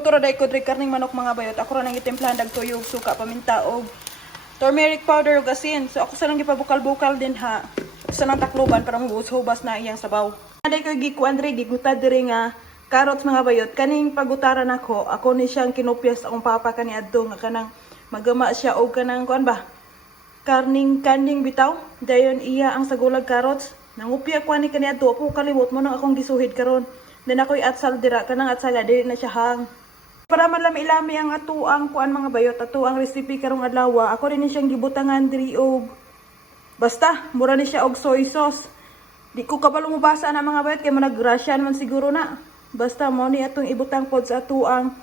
Luto ra day ko dre karning manok mga bayot. Ako ra nang itimplahan dag tuyog, suka, paminta og turmeric powder ug asin. So ako sa nang gipabukal-bukal din ha. Sa nang takloban para mahubas na iyang sabaw. Day ko gikuan dre gigutad dre nga carrots mga bayot. Kaning pagutaran ako ni siyang kinupyas akong papa kani adto nga kanang magama siya og kanang kuan ba? Kaning bitaw. Dayon iya ang sagulag carrots. Nangupya ko ni kani adto ako kalimot mo nang akong gisuhid karon. Then ako'y atsal dira kanang atsala dili na siya hang. Para malami-lami ang atuang kuan mga bayot, atuang recipe karong adlaw. Ako rin ni siyang gibutangan diri og basta mura ni siya og soy sauce. Di ko kabalo mabasa na mga bayot kay managrasyan man siguro na. Basta mo ni atong ibutang pod sa atuang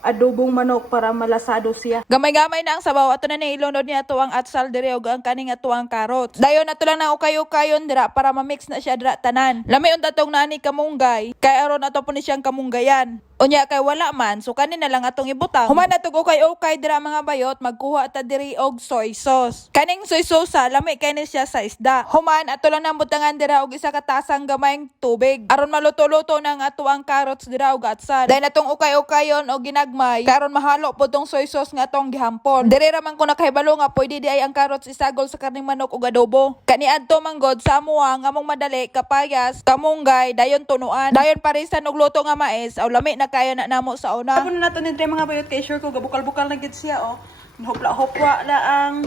adobong manok para malasado siya. Gamay-gamay na ang sabaw ato na ilunod niya ato ang atsal diri og ang kaning ato ang carrots. Dayon ato lang na ukay-ukayon dira para ma-mix na siya dira tanan. Lami unta tong nani kamunggay kay aron ato po ni siyang kamunggayan. Unya kay wala man so kanin na lang atong ibutang. Human na tug ukay-ukay dira mga bayot magkuha ta diri og soy sauce. Kaning soy sauce lami kay ni siya sa isda. Human ato lang nang butangan dira og isa ka tasang gamayng tubig aron maluto-luto nang ato ang carrots dira og atsal. Dayon atong ukay-ukayon og ginagmay karon mahalo po tong soy sauce nga atong gihampon. Diri ra man ko nakahibalo nga pwede di ay ang carrots isagol sa karning manok ug adobo. Kani adto manggod sa amuang among madali kapayas, kamunggay, dayon tunuan. Dayon parisan og luto nga mais aw lami na kaya na namo sa una. Tapos na nato ni Dre mga bayot kay sure ko gabukal-bukal na gid siya oh. Hopla-hopwa na ang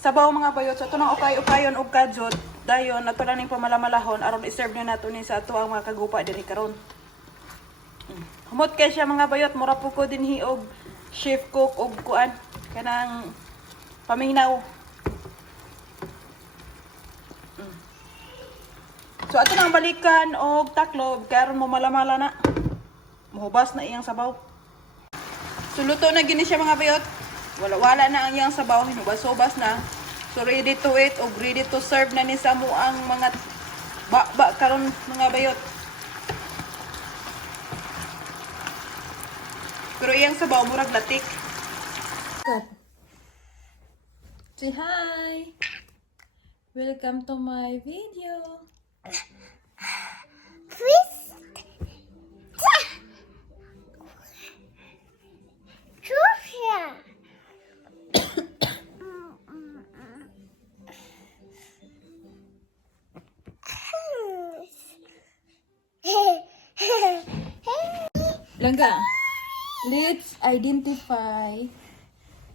sabaw mga bayot. So ito nang ukay-ukayon og kadzot. Dayon nato na ning pamalamalahon aron i-serve na nato ni sa ato ang mga kagupa diri karon. Humot kay siya mga bayot, mura po ko din hiog chef cook og kuan kanang paminaw. So ato nang balikan og taklob karon mo malamala na. Mahubas na iyang sabaw. So luto na gini siya mga bayot. Wala na ang iyang sabaw, hinubas-ubas na. So ready to eat og ready to serve na ni sa mo ang mga ba karon mga bayot. Pero iyang sabaw murag latik. Say hi. Welcome to my video. Langga, let's identify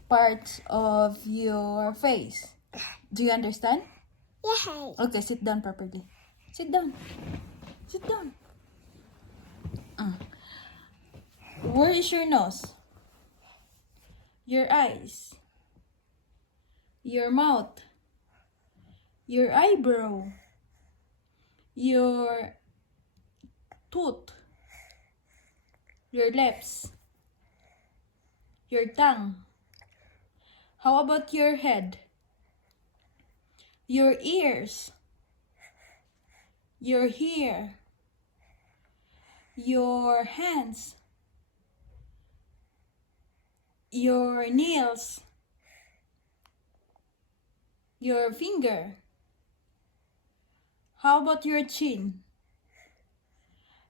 parts of your face. Do you understand? Yes. Okay, sit down properly. Sit down. Sit down. Where is your nose? Your eyes? Your mouth? Your eyebrow? Your tooth? Your lips? Your tongue? How about your head? Your ears? Your hair? Your hands? Your nails? Your finger? How about your chin?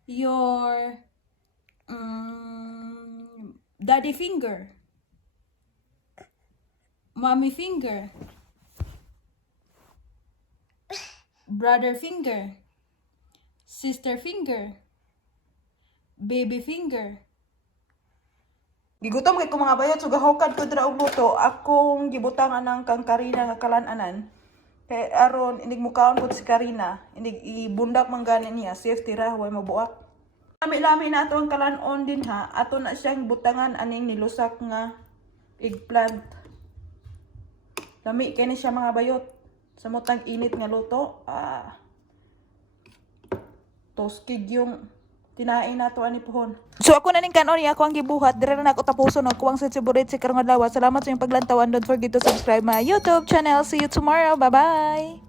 Your daddy finger? Mommy finger? Brother finger? Sister finger? Baby finger? Gigutom kay ko mga bayot, so gahukad ko dira og luto. Akong gibutangan ng kang Karina nga kalananan. Kay aron inig mukaon ko si Karina, inig ibundak man ganin niya, safety ra way mabuak. Lami-lami na ato ang kalanon din ha. Ato na siyang butangan aning nilusak nga eggplant. Lami kay ni siya mga bayot. Sa mutang init nga luto, toskig yung tinain nato ani pohon. So ako na ning kanon niya ako ang gibuhat dire na ako tapuson ako ang sensiburit si karong adlaw. Salamat sa inyong paglantawan. Don't forget to subscribe my YouTube channel. See you tomorrow. Bye-bye.